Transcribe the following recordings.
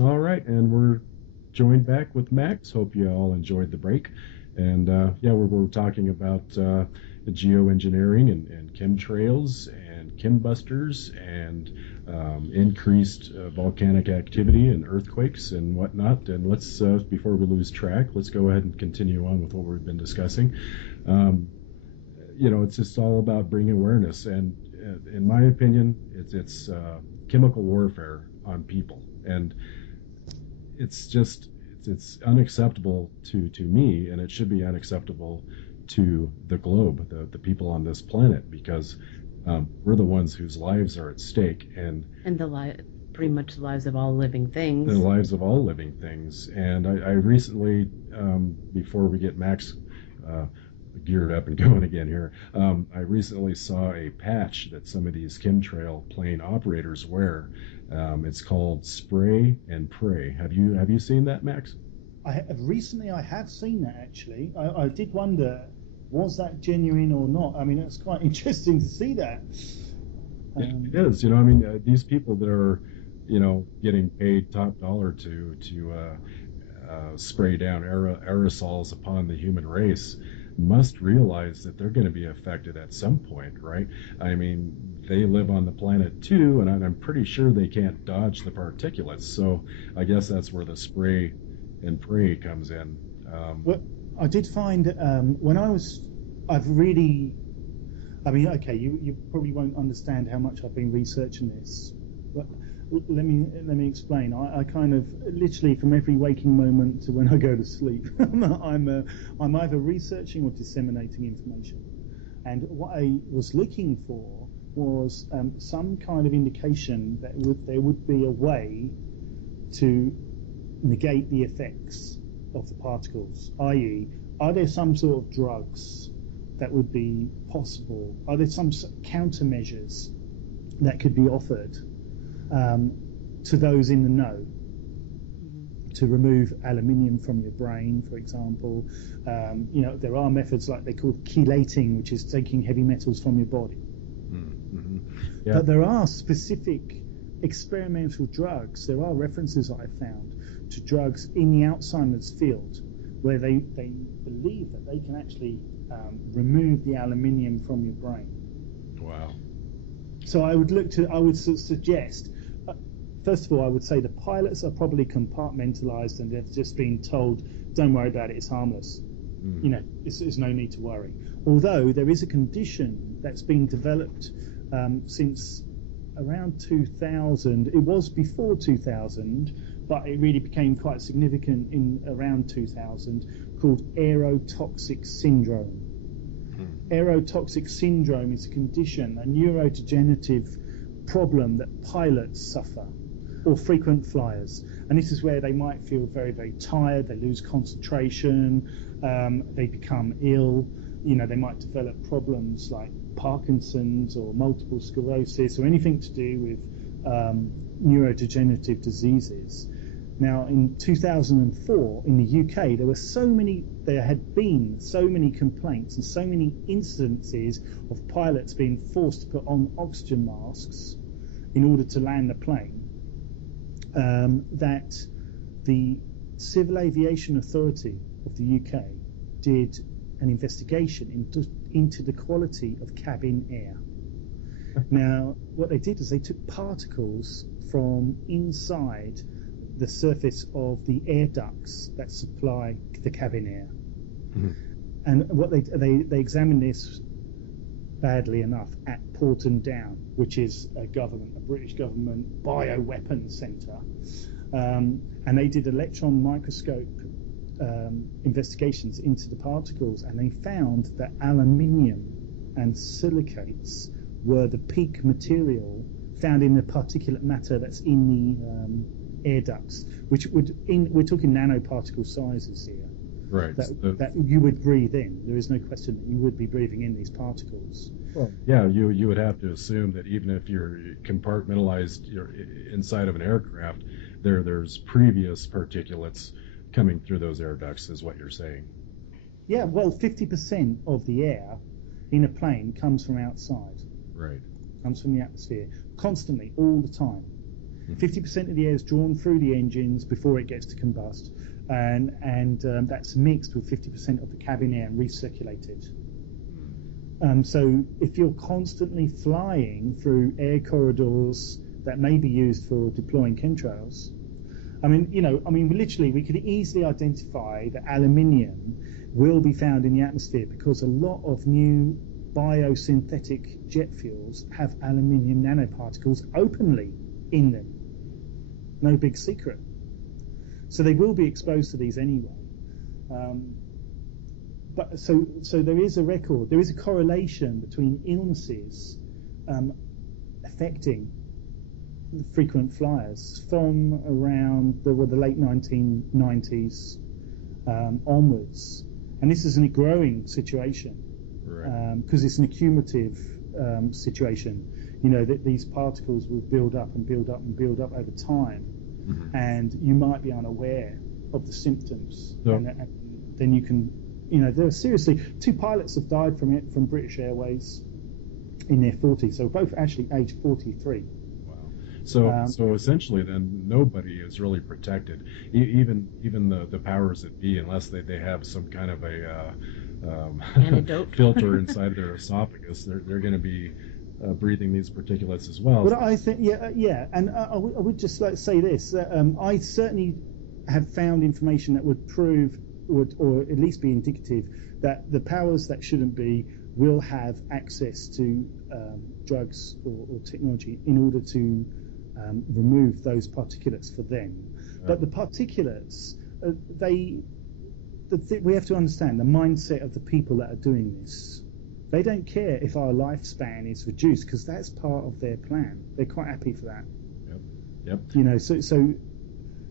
All right, and we're joined back with Max. Hope you all enjoyed the break. And yeah, we're talking about geoengineering and chemtrails and chembusters and increased volcanic activity and earthquakes and whatnot. And let's, before we lose track, let's go ahead and continue on with what we've been discussing. Um, it's just all about bringing awareness. And in my opinion, it's chemical warfare on people. And it's just it's unacceptable to me, and it should be unacceptable to the globe, the people on this planet, because we're the ones whose lives are at stake, And pretty much the lives of all living the things. lives of all living things. And I recently, before we get Max uh, geared up and going again here, I recently saw a patch that some of these chemtrail plane operators wear. It's called Spray and Pray. Have you seen that, Max? Recently I have seen that actually. I did wonder, was that genuine or not? I mean, it's quite interesting to see that. It is. I mean, these people that are, getting paid top dollar to spray down aerosols upon the human race must realize that they're going to be affected at some point, right? I mean, they live on the planet too, and I'm pretty sure they can't dodge the particulates. So I guess that's where the spray and pray comes in. Well, I did find when I've really, I mean, okay, you probably won't understand how much I've been researching this, but let me explain. I kind of literally from every waking moment to when I go to sleep, I'm either researching or disseminating information. And what I was looking for was some kind of indication that there would be a way to negate the effects of the particles, i.e., are there some sort of drugs that would be possible? Are there some countermeasures that could be offered to those in the know to remove aluminium from your brain, for example? There are methods like they call chelating, which is taking heavy metals from your body. Mm-hmm. Yeah. But there are specific experimental drugs. There are references I found to drugs in the Alzheimer's field where they believe that they can actually remove the aluminium from your brain. Wow. So I would suggest, first of all, I would say the pilots are probably compartmentalized and they've just been told, don't worry about it, it's harmless. There's no need to worry. Although there is a condition that's been developed since around 2000. It was before 2000, but it really became quite significant in around 2000, called aerotoxic syndrome. Aerotoxic syndrome is a condition, a neurodegenerative problem that pilots suffer, or frequent flyers. And this is where they might feel very, very tired, they lose concentration, they become ill, they might develop problems like Parkinson's or multiple sclerosis or anything to do with neurodegenerative diseases. Now, in 2004, in the UK, there had been so many complaints and so many incidences of pilots being forced to put on oxygen masks in order to land the plane, that the Civil Aviation Authority of the UK did an investigation into the quality of cabin air. Now, what they did is they took particles from inside the surface of the air ducts that supply the cabin air. Mm-hmm. And what they examined this, badly enough, at Porton Down, which is a British government bioweapons centre, and they did electron microscope investigations into the particles, and they found that aluminium and silicates were the peak material found in the particulate matter that's in the air ducts, which we're talking nanoparticle sizes here. Right. That you would breathe in. There is no question that you would be breathing in these particles. Well, yeah, you would have to assume that even if you're compartmentalized, you're inside of an aircraft, there's previous particulates coming through those air ducts, is what you're saying. Yeah, well, 50% of the air in a plane comes from outside. Right. Comes from the atmosphere, constantly, all the time. 50% of the air is drawn through the engines before it gets to combust, and that's mixed with 50% of the cabin air and recirculated. So if you're constantly flying through air corridors that may be used for deploying chemtrails, literally, we could easily identify that aluminium will be found in the atmosphere because a lot of new biosynthetic jet fuels have aluminium nanoparticles openly in them. No big secret. So they will be exposed to these anyway. But so there is a correlation between illnesses affecting frequent flyers from around the late 1990s onwards, and this is a growing situation because it's an accumulative situation. That these particles will build up and build up and build up over time, and you might be unaware of the symptoms, and then you can, there are seriously 2 pilots have died from it from British Airways in their 40s, so both actually aged 43. So essentially, then nobody is really protected, even the powers that be, unless they have some kind of a antidote filter inside their esophagus. They're going to be breathing these particulates as well. But I think, and I would just like to say this: I certainly have found information that would prove, or at least be indicative, that the powers that shouldn't be will have access to drugs or technology in order to remove those particulates for them. But the particulates, we have to understand the mindset of the people that are doing this. They don't care if our lifespan is reduced because that's part of their plan. They're quite happy for that. Yep.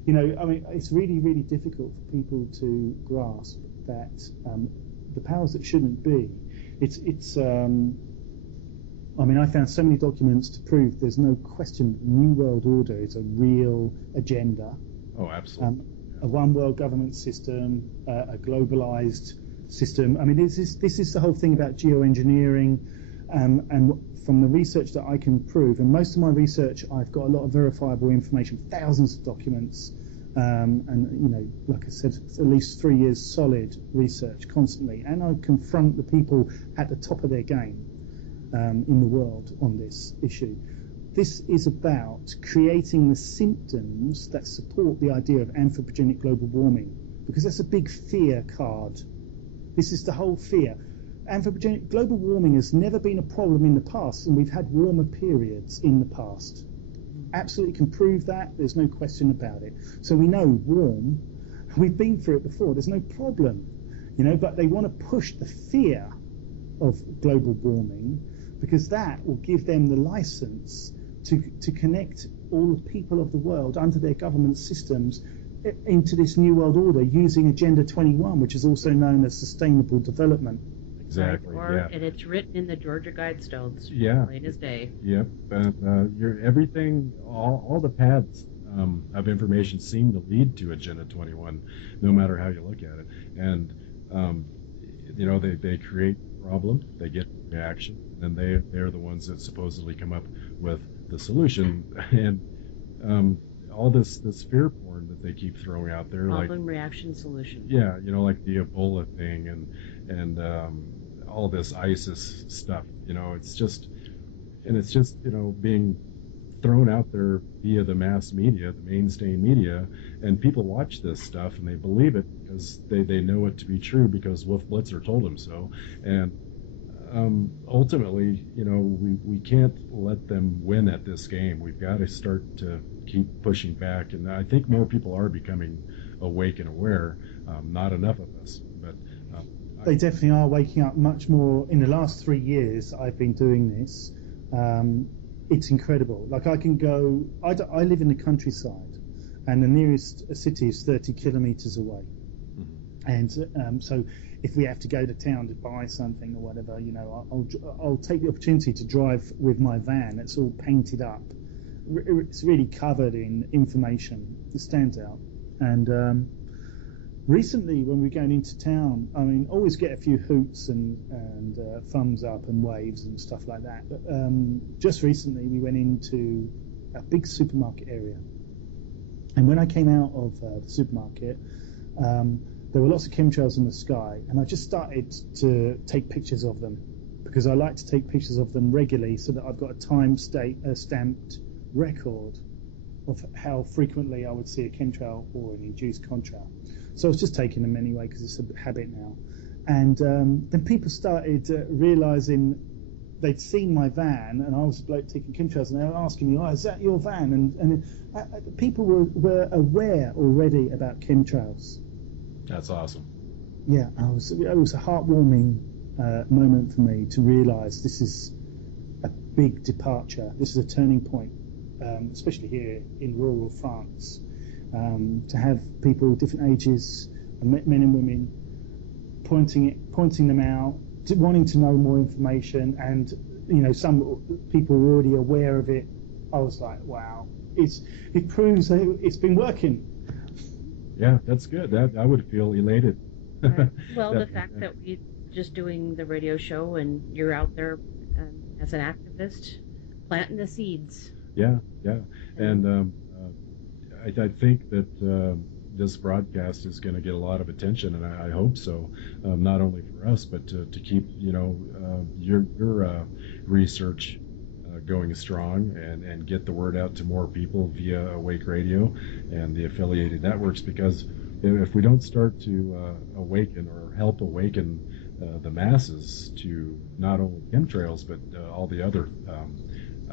It's really, really difficult for people to grasp that the powers that shouldn't be. I found so many documents to prove there's no question New World Order is a real agenda. Oh, absolutely. A one world government system, a globalized system. This is the whole thing about geoengineering, and from the research that I can prove, and most of my research, I've got a lot of verifiable information, thousands of documents, and like I said, at least 3 years solid research constantly, and I confront the people at the top of their game in the world on this issue. This is about creating the symptoms that support the idea of anthropogenic global warming, because that's a big fear card. This is the whole fear. Anthropogenic global warming has never been a problem in the past, and we've had warmer periods in the past. Absolutely can prove that. There's no question about it. So we know warm. We've been through it before. There's no problem, But they want to push the fear of global warming because that will give them the license to connect all the people of the world under their government systems into this new world order using Agenda 21, which is also known as Sustainable Development. Exactly. Right, and it's written in the Georgia Guidestones. Yeah. Plain as day. Yep. Everything, all the paths of information seem to lead to Agenda 21, no matter how you look at it. And they create a problem, they get reaction, and they're the ones that supposedly come up with the solution. And all this fear porn that they keep throwing out there, problem, reaction, solution. Yeah, like the Ebola thing and all this ISIS stuff. It's just being thrown out there via the mass media, the mainstream media, and people watch this stuff and they believe it because they know it to be true because Wolf Blitzer told them so. And ultimately, we can't let them win at this game. We've got to start to keep pushing back, and I think more people are becoming awake and aware. Not enough of us, but they definitely are waking up much more. In the last 3 years I've been doing this, it's incredible. Like I can go, I live in the countryside, and the nearest city is 30 kilometers away. And so if we have to go to town to buy something or whatever, I'll take the opportunity to drive with my van. It's all painted up. It's really covered in information. It stands out. And recently, when we're going into town, always get a few hoots and thumbs up and waves and stuff like that. But just recently, we went into a big supermarket area. And when I came out of the supermarket, there were lots of chemtrails in the sky, and I just started to take pictures of them because I like to take pictures of them regularly so that I've got a stamped record of how frequently I would see a chemtrail or an induced contrail. So I was just taking them anyway because it's a habit now. And then people started realising they'd seen my van, and I was a bloke taking chemtrails, and they were asking me, "Oh, is that your van?" And people were aware already about chemtrails. That's awesome. Yeah, it was a heartwarming moment for me to realise this is a big departure. This is a turning point, especially here in rural France, to have people different ages, men and women, pointing them out, wanting to know more information, and some people were already aware of it. I was like, wow, it proves that it's been working. Yeah, that's good. That I would feel elated. Right. Well, the fact that we just doing the radio show and you're out there as an activist planting the seeds. Yeah, and I think that this broadcast is going to get a lot of attention, and I hope so. Not only for us, but to keep your research going strong and get the word out to more people via Awake Radio and the affiliated networks. Because if we don't start to awaken or help awaken the masses to not only chemtrails but all the other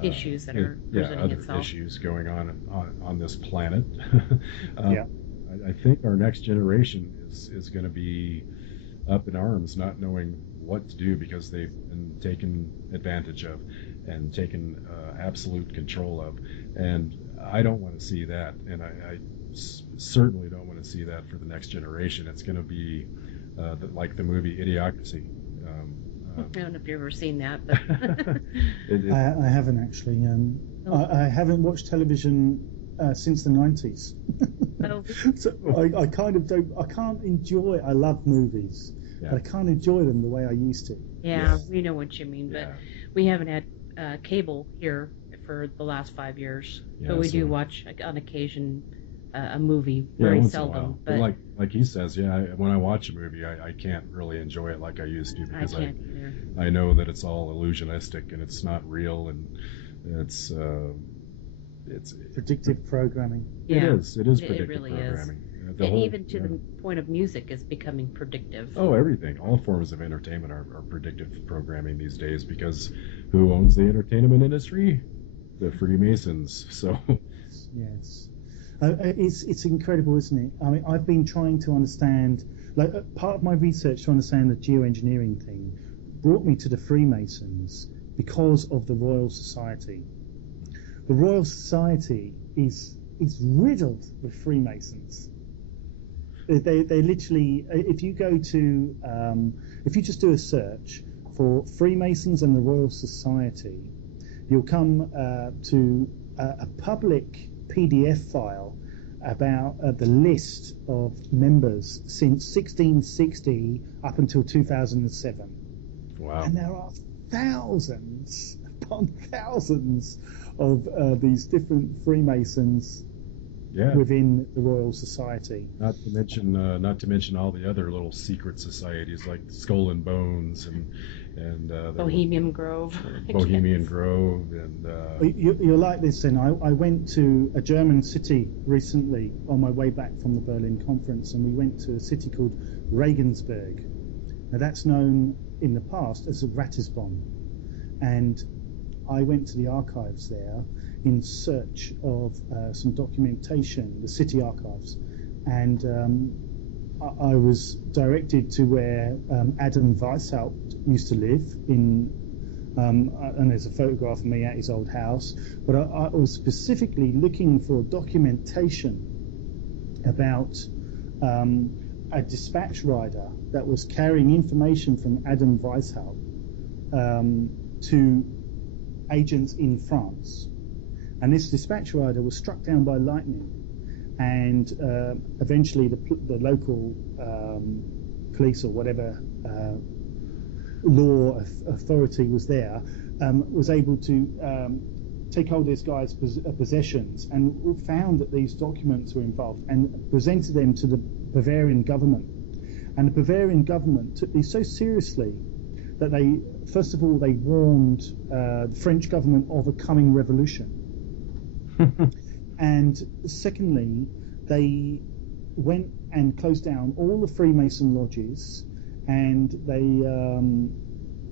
issues that are presenting itself. Issues going on this planet. Yeah. I think our next generation is going to be up in arms, not knowing what to do because they've been taken advantage of and taken absolute control of. And I don't want to see that, and I certainly don't want to see that for the next generation. It's going to be like the movie Idiocracy. I don't know if you've ever seen that, but I haven't actually. I haven't watched television since the 90s. Oh. So I kind of don't. I can't enjoy. I love movies, but I can't enjoy them the way I used to. Yeah, we know what you mean, but we haven't had cable here for the last 5 years, but we do watch on occasion a movie, very seldom. But like he says, when I watch a movie, I can't really enjoy it like I used to because I can't either. I know that it's all illusionistic and it's not real, and it's predictive programming. Yeah, it is predictive really programming. Is. And even to the point of music is becoming predictive. Oh, everything. All forms of entertainment are predictive programming these days, because who owns the entertainment industry? The Freemasons. So yes. It's incredible, isn't it? I mean, I've been trying to understand, part of my research to understand the geoengineering thing brought me to the Freemasons because of the Royal Society. The Royal Society is riddled with Freemasons. They literally, if you go to, if you just do a search for Freemasons and the Royal Society, you'll come to a public PDF file about the list of members since 1660 up until 2007. Wow. And there are thousands upon thousands of these different Freemasons within the Royal Society. Not to mention all the other little secret societies like Skull and Bones and Bohemian Grove. Bohemian Grove, and you're like this. Then I went to a German city recently on my way back from the Berlin conference, and we went to a city called Regensburg. Now that's known in the past as Ratisbon, and I went to the archives there in search of some documentation, the city archives, and I was directed to where Adam Weishaupt used to live in, and there's a photograph of me at his old house, but I was specifically looking for documentation about a dispatch rider that was carrying information from Adam Weishaupt to agents in France. And this dispatch rider was struck down by lightning, and eventually the local police or whatever law authority was there, was able to take hold of this guy's possessions, and found that these documents were involved and presented them to the Bavarian government. And the Bavarian government took these so seriously that they, first of all, they warned the French government of a coming revolution. And secondly, they went and closed down all the Freemason lodges, and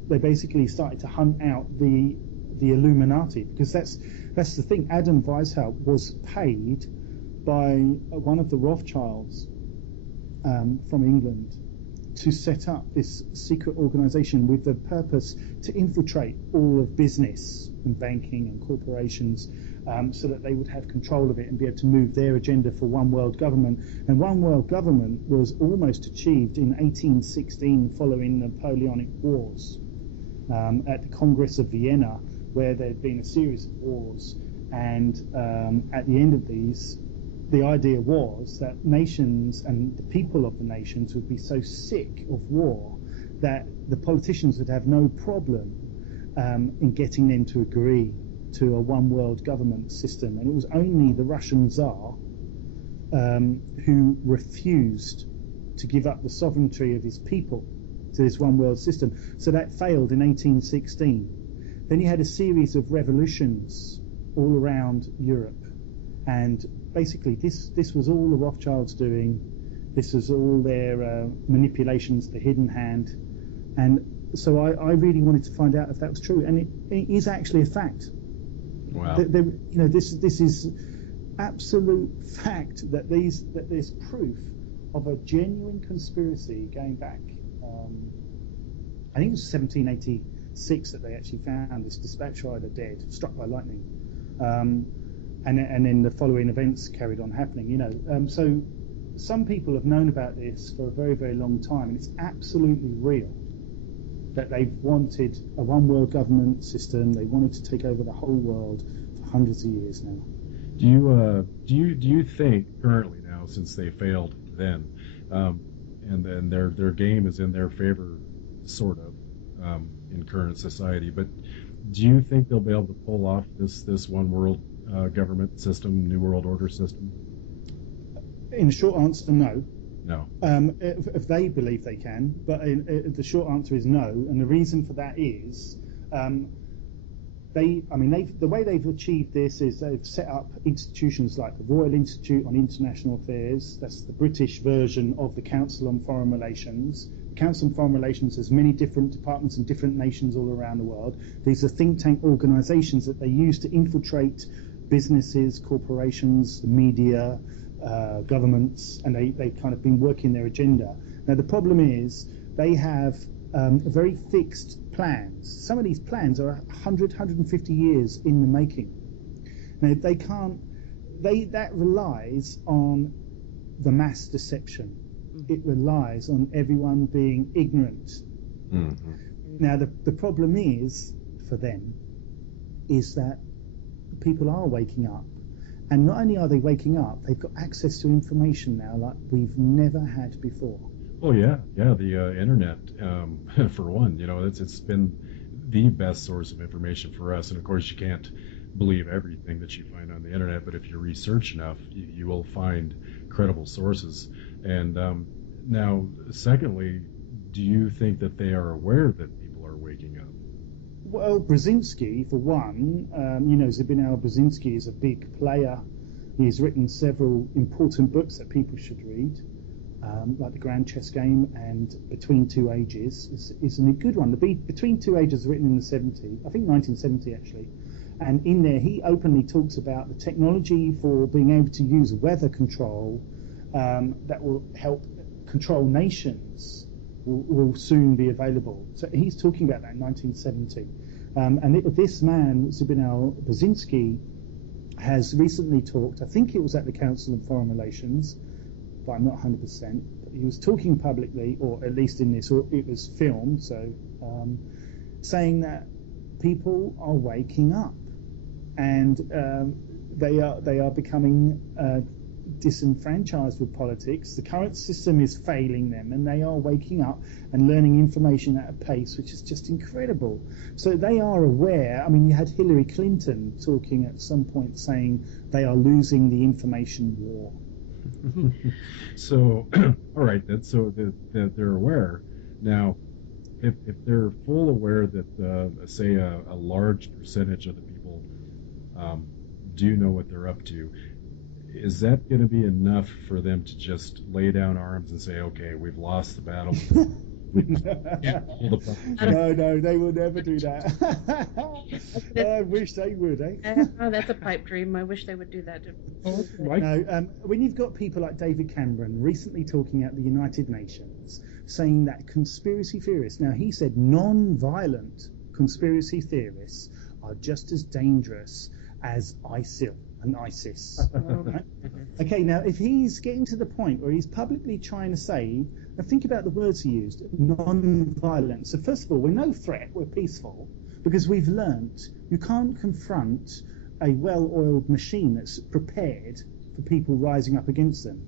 they basically started to hunt out the Illuminati, because that's the thing. Adam Weishaupt was paid by one of the Rothschilds from England to set up this secret organization with the purpose to infiltrate all of business and banking and corporations, so that they would have control of it and be able to move their agenda for one world government. And one world government was almost achieved in 1816 following the Napoleonic Wars, at the Congress of Vienna, where there had been a series of wars. And at the end of these, the idea was that nations and the people of the nations would be so sick of war that the politicians would have no problem in getting them to agree to a one world government system. And it was only the Russian Tsar who refused to give up the sovereignty of his people to this one world system. So that failed in 1816. Then you had a series of revolutions all around Europe, and basically this was all the Rothschilds doing. This was all their manipulations, the hidden hand. And so I really wanted to find out if that was true, and it is actually a fact. Wow. This is absolute fact that there's proof of a genuine conspiracy going back. I think it was 1786 that they actually found this dispatch rider dead, struck by lightning, and then the following events carried on happening. So some people have known about this for a very, very long time, and it's absolutely real that they've wanted a one world government system. They wanted to take over the whole world for hundreds of years now. Do you think currently now, since they failed then, and then their game is in their favor, sort of, in current society, but do you think they'll be able to pull off this one world government system, new world order system? In the short answer, no. No. If they believe they can, but the short answer is no, and the reason for that is the way they've achieved this is they've set up institutions like the Royal Institute on International Affairs. That's the British version of the Council on Foreign Relations. The Council on Foreign Relations has many different departments in different nations all around the world. These are think tank organizations that they use to infiltrate businesses, corporations, the media, governments, and they kind of been working their agenda. Now the problem is they have very fixed plans. Some of these plans are 100, 150 years in the making. Now that relies on the mass deception. It relies on everyone being ignorant. Mm-hmm. Now the problem is, for them, is that people are waking up. And not only are they waking up, they've got access to information now like we've never had before. Oh yeah, the internet, for one, it's been the best source of information for us. And of course, you can't believe everything that you find on the internet, but if you research enough, you will find credible sources. And now, secondly, do you think that they are aware that people are waking up? Well, Brzezinski, for one, Zbigniew Brzezinski is a big player. He's written several important books that people should read, like The Grand Chess Game and Between Two Ages is a good one. The Between Two Ages is written in the 70s, I think 1970 actually. And in there, he openly talks about the technology for being able to use weather control that will help control nations will soon be available. So he's talking about that in 1970. This man, Zbigniew Brzezinski, has recently talked, I think it was at the Council on Foreign Relations, but I'm not 100%, but he was talking publicly, or at least in this, or it was filmed, so saying that people are waking up, and they are becoming disenfranchised with politics. The current system is failing them, and they are waking up and learning information at a pace which is just incredible. So they are aware. I mean, you had Hillary Clinton talking at some point saying they are losing the information war. So, all right, so that they're aware. Now, if they're full aware that, say, a large percentage of the people do know what they're up to, is that going to be enough for them to just lay down arms and say, okay, we've lost the battle? No, they will never do that. I wish they would, eh? Oh, that's a pipe dream. I wish they would do that. No, when you've got people like David Cameron recently talking at the United Nations, saying that conspiracy theorists, now he said non-violent conspiracy theorists are just as dangerous as ISIL and ISIS. Right? Okay, now if he's getting to the point where he's publicly trying to say, now think about the words he used, non-violent. So first of all, we're no threat, we're peaceful, because we've learnt you can't confront a well-oiled machine that's prepared for people rising up against them.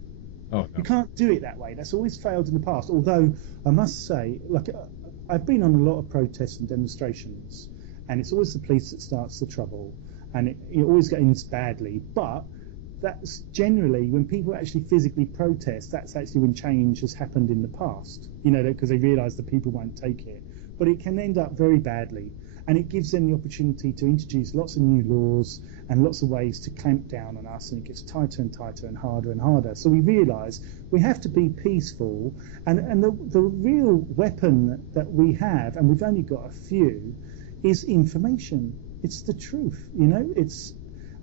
Oh, no. You can't do it that way. That's always failed in the past. Although I must say, like, I've been on a lot of protests and demonstrations, and it's always the police that starts the trouble, and it always ends badly. But that's generally when people actually physically protest. That's actually when change has happened in the past. You know, because they realise the people won't take it. But it can end up very badly, and it gives them the opportunity to introduce lots of new laws and lots of ways to clamp down on us, and it gets tighter and tighter and harder. So we realise we have to be peaceful, and the real weapon that we have, and we've only got a few, is information. It's the truth, you know.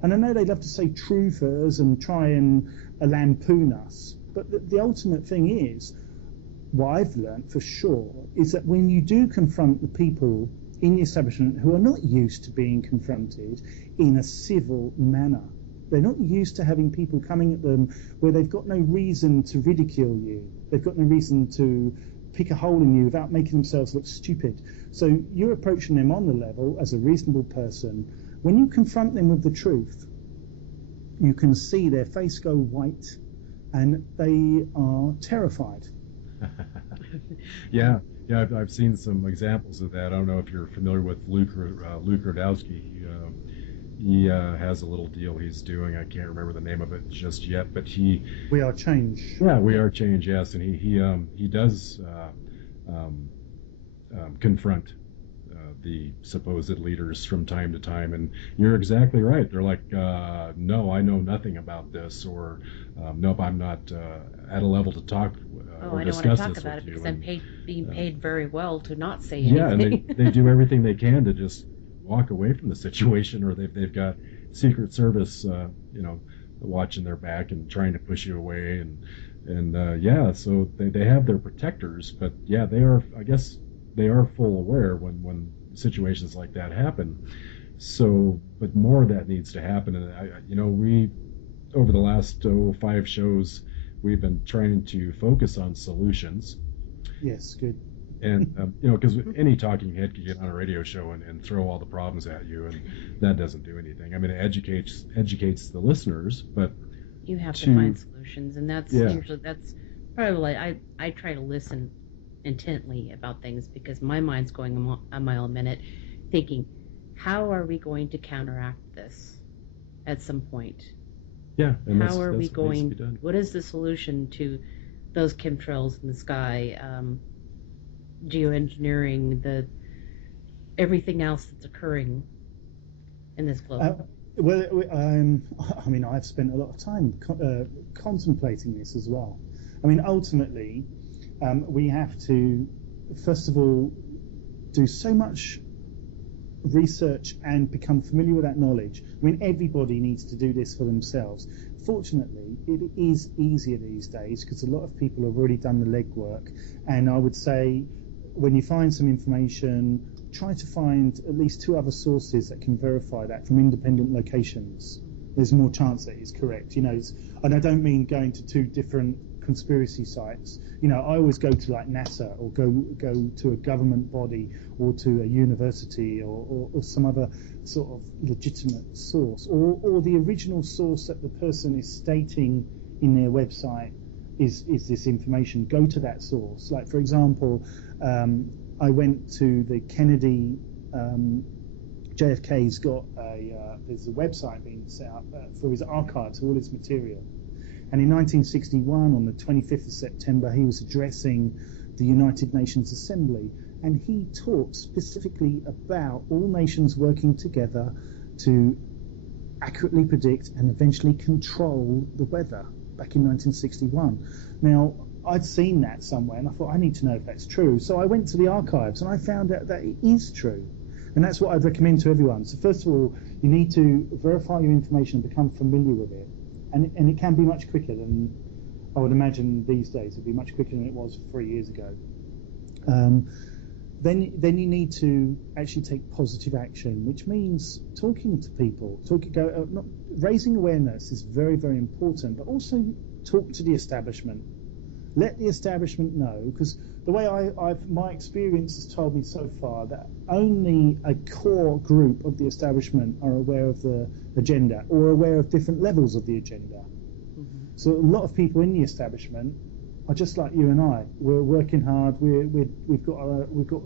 And I know they love to say truthers and try and lampoon us, but the ultimate thing is, what I've learnt for sure, is that when you do confront the people in the establishment who are not used to being confronted in a civil manner, they're not used to having people coming at them where they've got no reason to ridicule you, they've got no reason to pick a hole in you without making themselves look stupid. So you're approaching them on the level as a reasonable person. When you confront them with the truth, you can see their face go white and they are terrified. Yeah, I've seen some examples of that. I don't know if you're familiar with Luke Rudowski. He has a little deal he's doing. I can't remember the name of it just yet, but We Are Change. Yeah, We Are Change. Yes, and he does confront the supposed leaders from time to time, and you're exactly right. They're like, no, I know nothing about this, or nope, I'm not at a level to talk or discuss this with you. I don't want to talk about it because I'm being paid very well to not say anything. anything. Yeah, and they do everything they can to just walk away from the situation, or they've got Secret Service, watching their back and trying to push you away, and so they have their protectors, but yeah, I guess they are full aware when situations like that happen. So, but more of that needs to happen, and we over the last 5 shows we've been trying to focus on solutions. Yes, good. And because any talking head can get on a radio show and throw all the problems at you, and that doesn't do anything. I mean, it educates the listeners, but you have to find solutions, and that's probably I try to listen intently about things because my mind's going a mile a minute, thinking, how are we going to counteract this at some point? Yeah. And how are we going? What is the solution to those chemtrails in the sky? Geoengineering, everything else that's occurring in this globe. I've spent a lot of time contemplating this as well. I mean, ultimately, we have to, first of all, do so much research and become familiar with that knowledge. I mean, everybody needs to do this for themselves. Fortunately, it is easier these days because a lot of people have already done the legwork, and I would say when you find some information, try to find at least 2 other sources that can verify that from independent locations. There's more chance that it's correct, and I don't mean going to 2 different conspiracy sites. I always go to like NASA or go to a government body or to a university or some other sort of legitimate source or the original source that the person is stating in their website is this information. Go to that source. Like, for example, I went to the Kennedy, JFK's got there's a website being set up for his archives, all his material. And in 1961, on the 25th of September, he was addressing the United Nations Assembly, and he talked specifically about all nations working together to accurately predict and eventually control the weather back in 1961. Now, I'd seen that somewhere, and I thought, I need to know if that's true. So I went to the archives, and I found out that it is true. And that's what I'd recommend to everyone. So first of all, you need to verify your information and become familiar with it. And it can be much quicker than, I would imagine these days, it'd be much quicker than it was 3 years ago. Then you need to actually take positive action, which means talking to people. Raising awareness is very, very important, but also talk to the establishment. Let the establishment know, because the way my experience has told me so far that only a core group of the establishment are aware of the agenda or aware of different levels of the agenda. Mm-hmm. So a lot of people in the establishment are just like you and I. We're working hard. We've got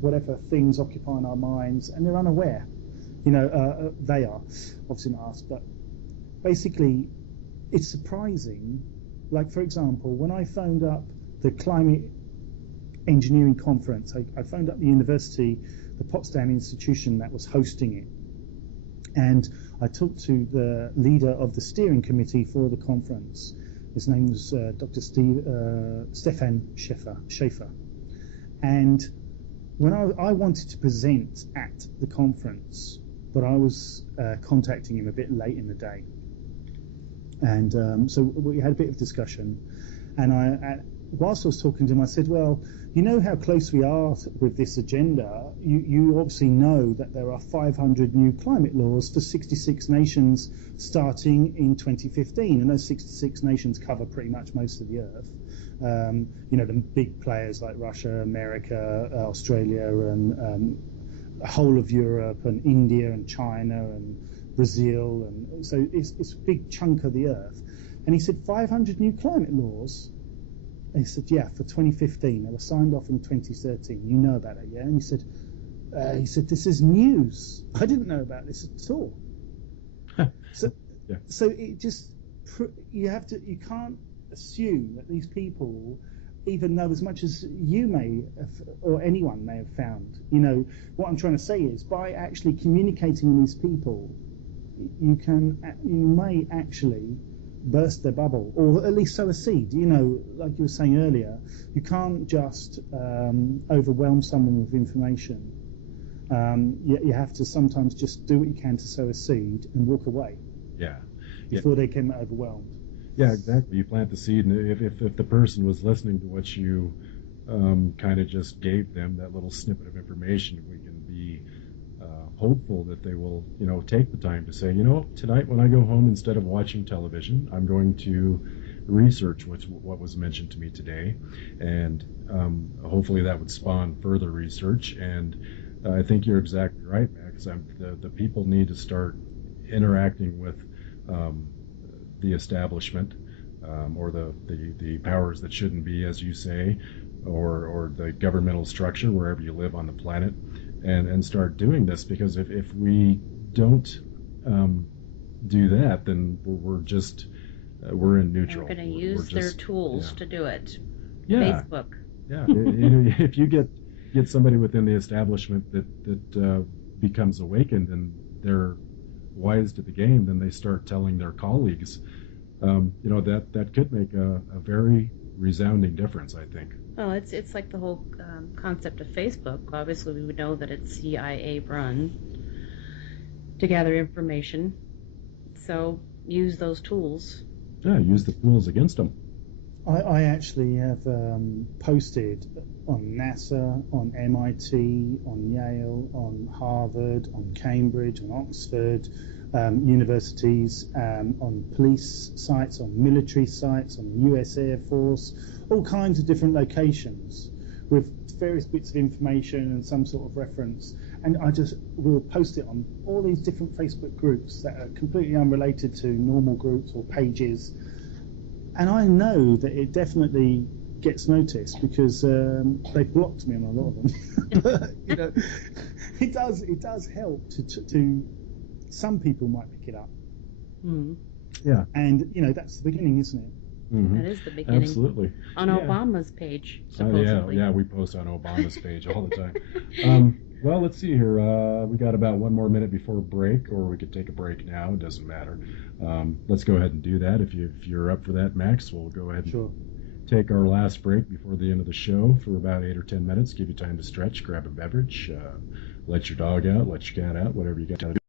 whatever things occupying our minds, and they're unaware. They are obviously not us, but basically, it's surprising. Like, for example, when I phoned up the climate engineering conference, I phoned up the university, the Potsdam institution that was hosting it, and I talked to the leader of the steering committee for the conference. His name was Dr. Stefan Schaefer. And when I wanted to present at the conference, but I was contacting him a bit late in the day. And so we had a bit of discussion, and whilst I was talking to him, I said, well, you know how close we are with this agenda. You obviously know that there are 500 new climate laws for 66 nations starting in 2015, and those 66 nations cover pretty much most of the earth. The big players like Russia, America, Australia, and the whole of Europe, and India, and China, and Brazil, and so it's a big chunk of the earth. And he said 500 new climate laws. And he said, yeah, for 2015. They were signed off in 2013. You know about it, yeah? And he said, this is news. I didn't know about this at all. So it just, you can't assume that these people even know as much as you may have, or anyone may have found. What I'm trying to say is, by actually communicating with these people, you may actually burst their bubble, or at least sow a seed. Like you were saying earlier, you can't just overwhelm someone with information. You have to sometimes just do what you can to sow a seed and walk away. Before they get overwhelmed. Yeah, exactly. You plant the seed, and if the person was listening to what you kind of just gave them, that little snippet of information, we can be hopeful that they will, take the time to say, tonight when I go home, instead of watching television, I'm going to research what was mentioned to me today, and hopefully that would spawn further research. And I think you're exactly right, Max. The people need to start interacting with the establishment, or the powers that shouldn't be, as you say, or the governmental structure wherever you live on the planet, and start doing this, because if we don't do that, then we're in neutral. We're going to use their tools to do it. Yeah. Facebook. Yeah. If you get somebody within the establishment that becomes awakened and they're wise to the game, then they start telling their colleagues. That could make a very resounding difference, I think. Well, it's like the whole concept of Facebook. Obviously, we would know that it's CIA run to gather information. So use those tools. Yeah, use the tools against them. I actually have posted on NASA, on MIT, on Yale, on Harvard, on Cambridge, on Oxford, universities, on police sites, on military sites, on the US Air Force, all kinds of different locations with various bits of information and some sort of reference. And I just will post it on all these different Facebook groups that are completely unrelated to normal groups or pages. and I know that it definitely gets noticed because they blocked me on a lot of them. But you know, it does help to some people might pick it up. Mm. Yeah. And you know, that's the beginning, isn't it? Mm-hmm. That is the beginning. Absolutely. On Obama's page, supposedly. Yeah, we post on Obama's page all the time. Well, let's see here. We got about one more minute before break, or we could take a break now. It doesn't matter. Let's go ahead and do that. If you're up for that, Max, we'll go ahead and take our last break before the end of the show for about 8 or 10 minutes. Give you time to stretch, grab a beverage, let your dog out, let your cat out, whatever you got to do.